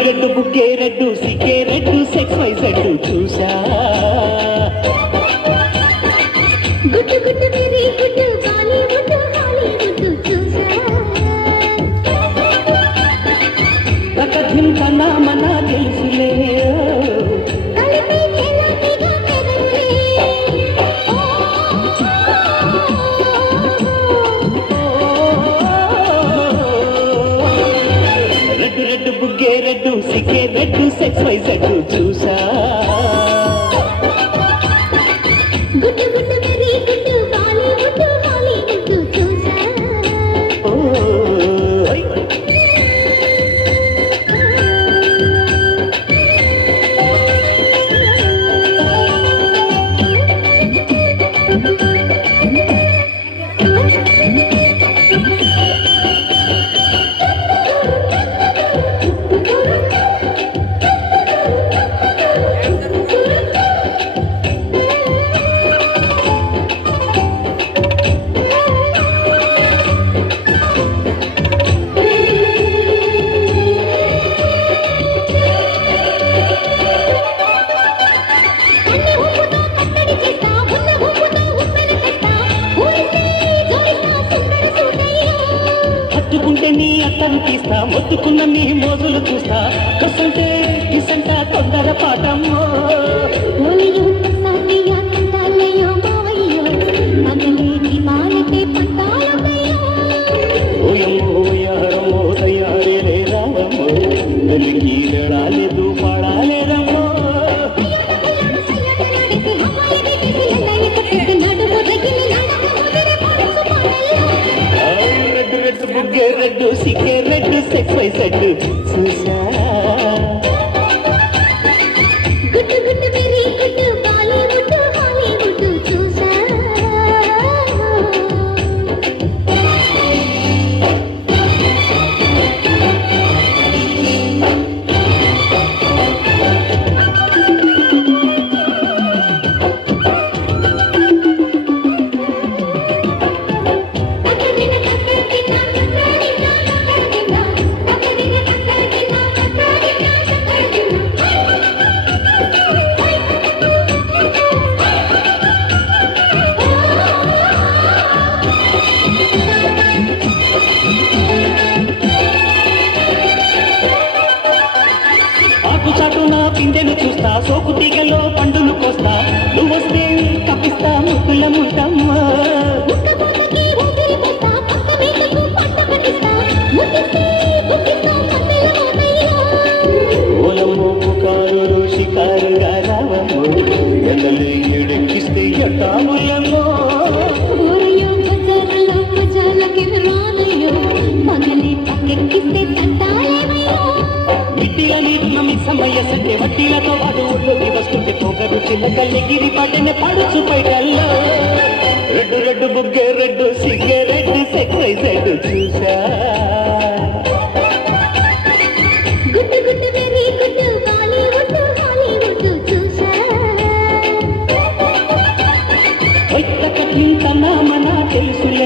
red బుక్కే red సిక్కే red సెక్స్ వైజ్ రెడ్డు చూసా గుట్టు గుట్టు వెరీ గుట్టు బాలీవుడ్ హాలీవుడ్ చూసా రకథిం కన్నా మన తెలుసులే కలిపి చెలపిగా మెదలే రెడ్డు రెడ్డు బుక్కే రెడ్డు సిక్కే రెడ్డు సెక్స్ వైజ్ రెడ్డు చూసా గుట్టు గుట్టు వెరీ గుట్టు బాలీవుడ్ హాలీవుడ్ చూసా హత్తుకుంటే నీ అత్తను తీస్తా మొత్తుకున్న నీ మోజులు చూస్తా కసుంటే కిసంట తొందర పాటమ్మో ఓలియో సానియా కంటాలయో మావయ్యో మగలేకి మాలకే పంటాలయ్యో ఓయమ్మో యారమ్మో తయారే రావమ్మో తల్లికి రాలేదు పాడాలేదమ్మో రెడ్డు రెడ్డు బుగ్గే రెడ్డు సిక్కే రెడ్డు సెక్స్ వైజ్ రెడ్డు చూసా గుట్టు గుట్టు వెరీ గుట్టు బాలీవుడ్ హాలీవుడ్ చూసా ఆకు చాటున పిందెలు చూస్తా సోకు తీగలో పండులు కోస్తా నువ్వొస్తే కప్పిస్తా ముక్కుల ముట్టమ్మా ముక్కబోతకి ఊపిరి పోస్తా పక్క మీదకు పంట పట్టిస్తా ముట్టిస్తే ముట్టిస్తా పందెల మోతయ్యో ఓలమ్మో పుకారు షికారుగా రావమ్మో ఎండలు ఎడెక్కిస్తే ఎట్టాములమ్మో ఓరియో బజార్లో మజాలకి రానయ్యో పగలే పక్కెక్కిస్తే తంటాలేమయ్యో మిట్టిగా నీకున్న మిస్సమయ్య సంటే వడ్డీలతో పాటు ఒళ్ళోకి వస్తుంటే పొగరు చిల్లకల్లి గిరి పడిన పడుచు పైకల్లో రెడ్డు రెడ్డు బుగ్గే రెడ్డు సిగ్గే రెడ్డు సెక్స్ వైజ్ రెడ్డు చూసా గుట్టు గుట్టు వెరీ గుట్టు బాలీవుడ్ హాలీవుడ్ చూసా వైద్య కఠిన మన తెలుసులే